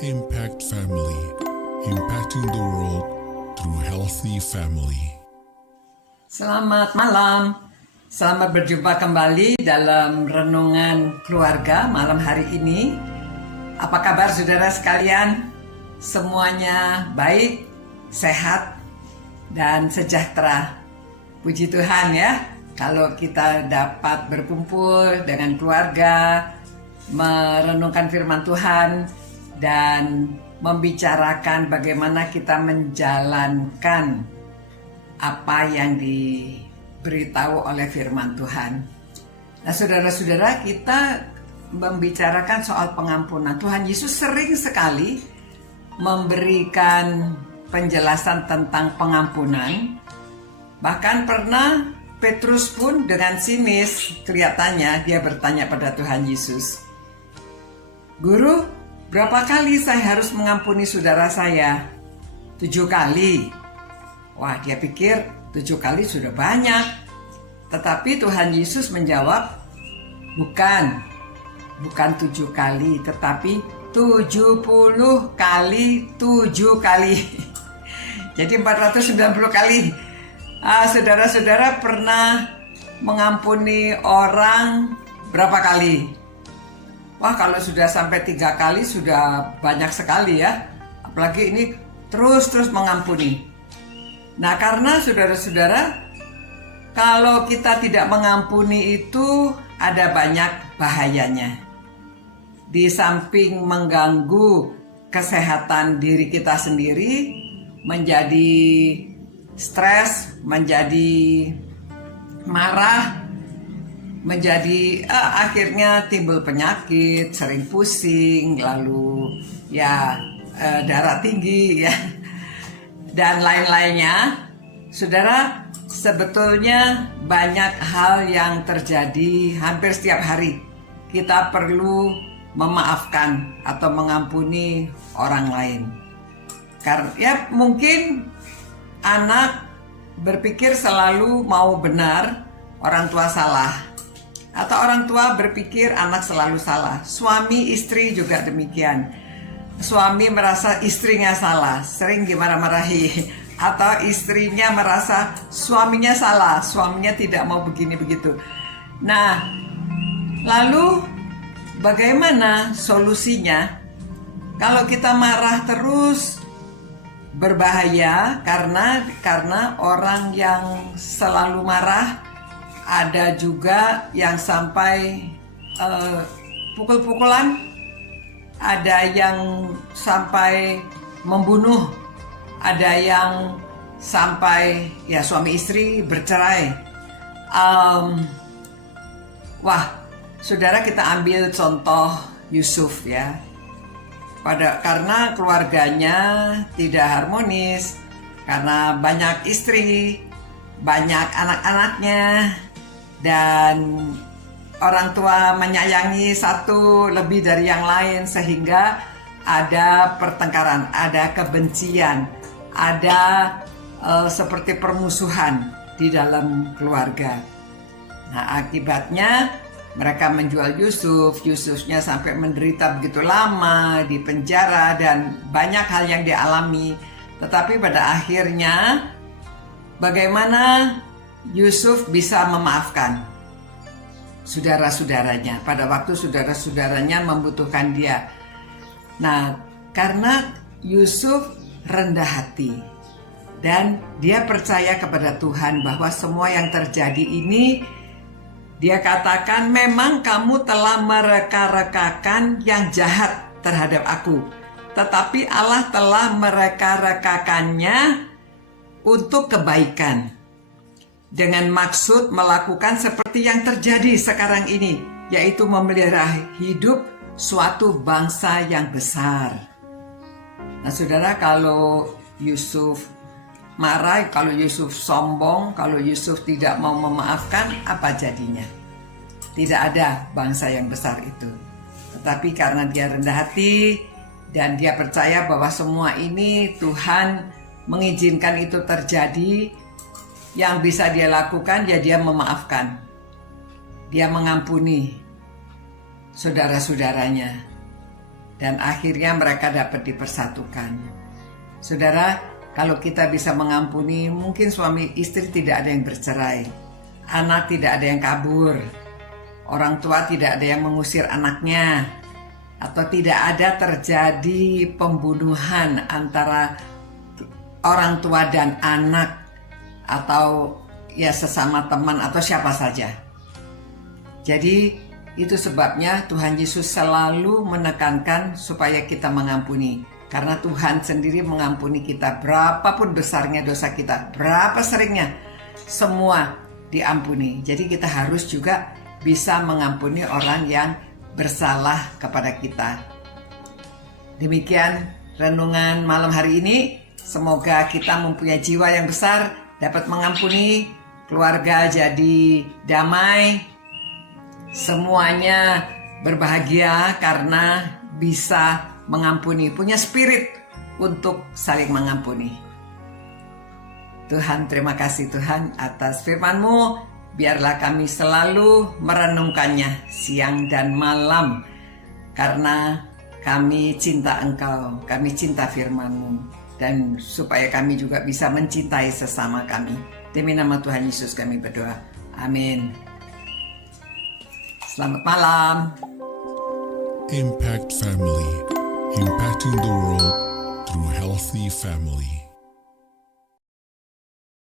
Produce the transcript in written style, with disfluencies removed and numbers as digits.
Impact Family, impacting the world through healthy family. Selamat malam, selamat berjumpa kembali dalam renungan keluarga malam hari ini. Apa kabar saudara sekalian? Semuanya baik, sehat, dan sejahtera. Puji Tuhan ya, kalau kita dapat berkumpul dengan keluarga, merenungkan firman Tuhan, dan membicarakan bagaimana kita menjalankan apa yang diberitahu oleh firman Tuhan. Nah saudara-saudara, kita membicarakan soal pengampunan. Tuhan Yesus sering sekali memberikan penjelasan tentang pengampunan. Bahkan pernah Petrus pun dengan sinis kelihatannya dia bertanya pada Tuhan Yesus, "Guru, berapa kali saya harus mengampuni saudara saya? 7 kali. Wah, dia pikir 7 kali sudah banyak. Tetapi Tuhan Yesus menjawab, bukan 7 kali, tetapi 70 kali 7 kali. Jadi 490 kali. Saudara-saudara pernah mengampuni orang berapa kali? Wah, kalau sudah sampai 3 kali sudah banyak sekali ya. Apalagi ini terus mengampuni. Nah, karena saudara-saudara, kalau kita tidak mengampuni itu ada banyak bahayanya. Di samping mengganggu kesehatan diri kita sendiri, menjadi stres, menjadi marah, menjadi akhirnya timbul penyakit, sering pusing, lalu ya darah tinggi ya, dan lain-lainnya. Saudara, sebetulnya banyak hal yang terjadi hampir setiap hari. Kita perlu memaafkan atau mengampuni orang lain. Karena ya mungkin anak berpikir selalu mau benar, orang tua salah. Atau orang tua berpikir anak selalu salah. Suami istri juga demikian. Suami merasa istrinya salah, sering dimarah-marahi. Atau istrinya merasa suaminya salah, suaminya tidak mau begini begitu. Nah, lalu bagaimana solusinya? Kalau kita marah terus berbahaya, karena orang yang selalu marah ada juga yang sampai pukul-pukulan, ada yang sampai membunuh, ada yang sampai ya suami istri bercerai. Wah, saudara, kita ambil contoh Yusuf ya. Karena keluarganya tidak harmonis, karena banyak istri, banyak anak-anaknya, dan orang tua menyayangi satu lebih dari yang lain, sehingga ada pertengkaran, ada kebencian, ada seperti permusuhan di dalam keluarga. Nah, akibatnya mereka menjual Yusuf. Yusufnya sampai menderita begitu lama di penjara dan banyak hal yang dialami. Tetapi pada akhirnya bagaimana Yusuf bisa memaafkan saudara-saudaranya pada waktu saudara-saudaranya membutuhkan dia. Nah, karena Yusuf rendah hati dan dia percaya kepada Tuhan bahwa semua yang terjadi ini, dia katakan, memang kamu telah mereka-rekakan yang jahat terhadap aku, tetapi Allah telah mereka-rekakannya untuk kebaikan, dengan maksud melakukan seperti yang terjadi sekarang ini, yaitu memelihara hidup suatu bangsa yang besar. Nah saudara, kalau Yusuf marah, kalau Yusuf sombong, kalau Yusuf tidak mau memaafkan, apa jadinya? Tidak ada bangsa yang besar itu. Tetapi karena dia rendah hati dan dia percaya bahwa semua ini Tuhan mengizinkan itu terjadi, yang bisa dia lakukan ya dia memaafkan. Dia mengampuni saudara-saudaranya. dan akhirnya mereka dapat dipersatukan. Saudara, kalau kita bisa mengampuni, mungkin suami istri tidak ada yang bercerai, anak tidak ada yang kabur, orang tua tidak ada yang mengusir anaknya, atau tidak ada terjadi pembunuhan antara orang tua dan anak, atau ya sesama teman atau siapa saja. Jadi itu sebabnya Tuhan Yesus selalu menekankan supaya kita mengampuni. Karena Tuhan sendiri mengampuni kita berapapun besarnya dosa kita, berapa seringnya, semua diampuni. Jadi kita harus juga bisa mengampuni orang yang bersalah kepada kita. Demikian renungan malam hari ini. Semoga kita mempunyai jiwa yang besar, dapat mengampuni, keluarga jadi damai, semuanya berbahagia karena bisa mengampuni, punya spirit untuk saling mengampuni. Tuhan, terima kasih Tuhan atas firman-Mu. Biarlah kami selalu merenungkannya siang dan malam, karena kami cinta Engkau, kami cinta firman-Mu, dan supaya kami juga bisa mencintai sesama kami. Demi nama Tuhan Yesus kami berdoa. Amin. Selamat malam. Impact Family, impacting the world through healthy family.